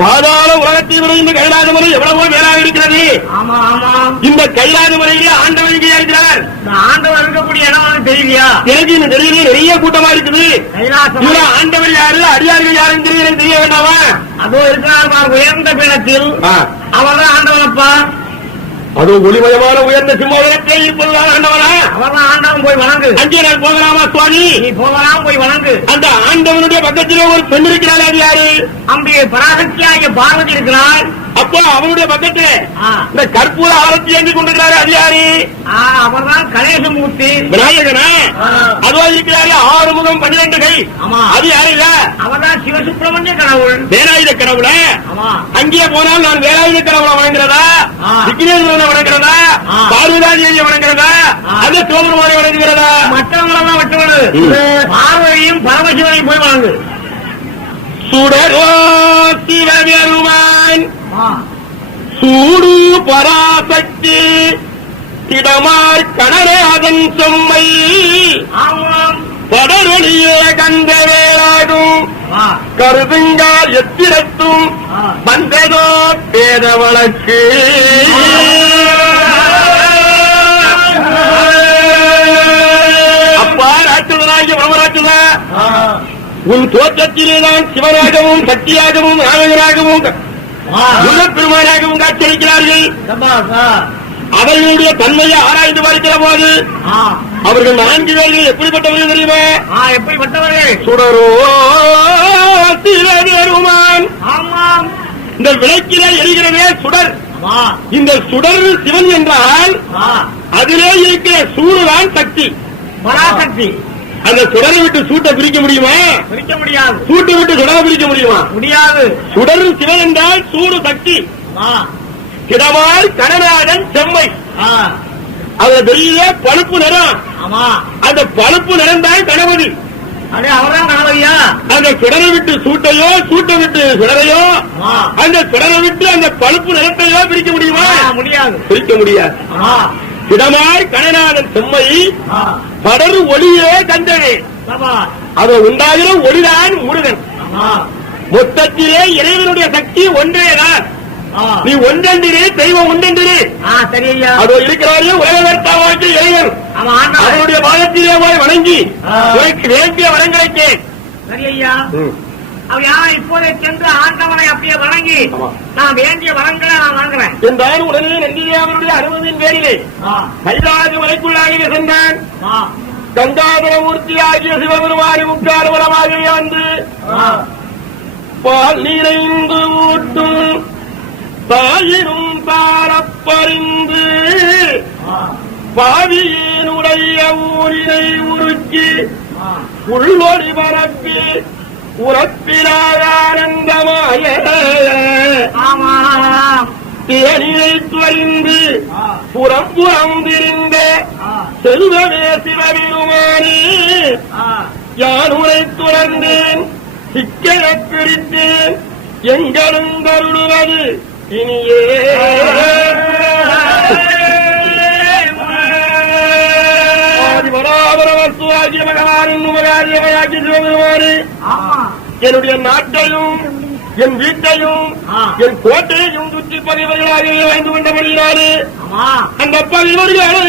பாதாள உலகத்தை விட இந்த கைலாத மலை எவ்வளவோ மேலாக இருக்கிறது. இந்த கைலாத மலையிலே ஆண்டவன் இங்கே இருக்கிறார் ஆண்டவர் இருக்கக்கூடிய இடம் தெரியலையா? இந்த தெருவிலே நிறைய கூட்டமா இருக்குது. ஆண்டவர் யாரு? அடியார்கள் யாருன்னு தெரிய எனக்கு தெரிய வேண்டாமா? அதோ இருக்கிறார் உயர்ந்த பீடத்தில் அவர் தான் ஆண்டவனப்பா அது ஒளிமயமான உயர்ந்த சிம்மாசனத்தில் இருப்பதுதான் ஆண்டவனா அவர் தான் ஆண்டவன் போய் வணங்கு. அங்கே நான் போகலாமா? சுவாமி நீ போகலாம் போய் வணங்கு. அந்த ஆண்டவனுடைய பக்கத்திலே ஒரு பெண் இருக்கிறாள் அது யாரு? அம்பிகை பராசக்தியாகிய பார்வதி இருக்கிறார் அப்போ அவனுடைய பக்கத்திலே. இந்த கற்பூர ஆரத்தி ஏந்தி கொண்டிருக்கிறாரு அது யாரு? அவர் தான் கணேசமூர்த்தி. விநாயகனா. அதுவா இருக்கிறாரு ஆறு முகம் பன்னிரண்டு கை. அது யாரு இல்ல? அவர் தான் சிவசுப்பிரமணிய கடவுள். வேலாயுத கடவுள? அங்கே போனால் நான் வேலாயுத கடவுளை வணங்குறதா. விக்னேஸ்வரனை வணங்குறதா. பார்வதா தேவியை வணங்குறதா. அந்த வணங்குகிறதா மற்றவங்களெல்லாம் விட்டுவிடு ம். பார்வதியும் பரமசிவனையும் போய் வணங்கு சுடரோ ஆ. சூடு பராசக்தி திடமாய் கணராதன் செம்மை ஆமாம் படரொளியே கந்த வேளாடும் ஆ. கருதுங்கால் எத்திரத்தும். வந்ததோ பேத வழக்கு உன் தோற்றத்திலேதான் சிவனாகவும் சக்தியாகவும் நாயகனாகவும் ஆ. பெருமானாகவும் காட்சியளிக்கிறார்கள். அவர்களுடைய தன்மையை ஆராய்ந்து பார்க்கிற போது. அவர்கள் நான்கு பேர்கள் எப்படிப்பட்டவர்கள் தெரியுமா? ஆ, எப்படிப்பட்டவர்கள்? சுடரோ ஆமாம். இந்த விளக்கில எரிகிறதே சுடர். இந்த சுடர் சிவன் என்றால் ஆ. அதிலே இருக்கிற சூடுதான் சக்தி. பராசக்தி. அந்த சுடரை விட்டு சூட்டை பிரிக்க முடியுமா? பிரிக்க முடியாது. சூட்டை விட்டு சுடரை பிரிக்க முடியுமா? முடியாது. சுடர் சிவன் என்றால் சூடு சக்தி. ஆ. கிடமாய் கணநாதன் செம்மை. அதுல பெரிய பழுப்பு நிறம். ஆமா. அந்த பழுப்பு நிறம் தான் கணபதி. அந்த சுடரை விட்டு சூட்டையோ சூட்டை விட்டு சுடரையோ. அந்த சுடரை விட்டு அந்த பழுப்பு நிறத்தையோ பிரிக்க முடியுமா? முடியாது. பிரிக்க முடியாது. ஆமா கிடமாய் கணநாதன் செம்மை. படரு ஒளியே சபாஷ். அது உண்டாகிற ஒளிதான் முருகன் மொத்தத்திலே இறைவனுடைய சக்தி ஒன்றேதான். நீ ஒன்றென்றிரு தெய்வம் ஐயா அதோ இருக்கிறாரே உலகத்தாவாக்கி இறைவன் அவருடைய பாதத்திலே போய் வணங்கி. உனக்கு வேண்டிய வரங்களை யாரை இப்போதை சென்று ஆண்டவனை அப்படியே வணங்கி. நான் வேண்டிய வரங்களை நான் வாங்குறேன் என்றால் உடனே நந்தினி அவருடைய அனுமதியின் பேரிலே ஆ. கைலாத மலைக்குள்ளாக சென்றான். கங்காதரமூர்த்தி ஆகிய சிவபெருமானி முக்காரவரமாகவே வந்து. பால் நிறைந்து ஊட்டும் தாயிரும் தாரப்பறிந்து ஆ. பாவியினுடைய ஊரினை உருக்கி ஆ. உள்ளொளி பரப்பி உறப்பினாரானந்தமாய ஆமாம் தேனிலை தொழிந்து. புறம் புறம் திரிந்த ஆ. செல்வமே சிவபெருமானே ஆ. யான் உரை துறந்தேன் சிக்கனப் பிரித்தேன் எங்களும் கருடுவது இனியே சிவபெருமானே ஆமா. என்னுடைய நாட்டையும் என் வீட்டையும். என் கோட்டையையும் சுற்றி பகைவர்களாக வாழ்ந்து கொண்டபடினாலே ஆமா. அந்த பகைவர்களை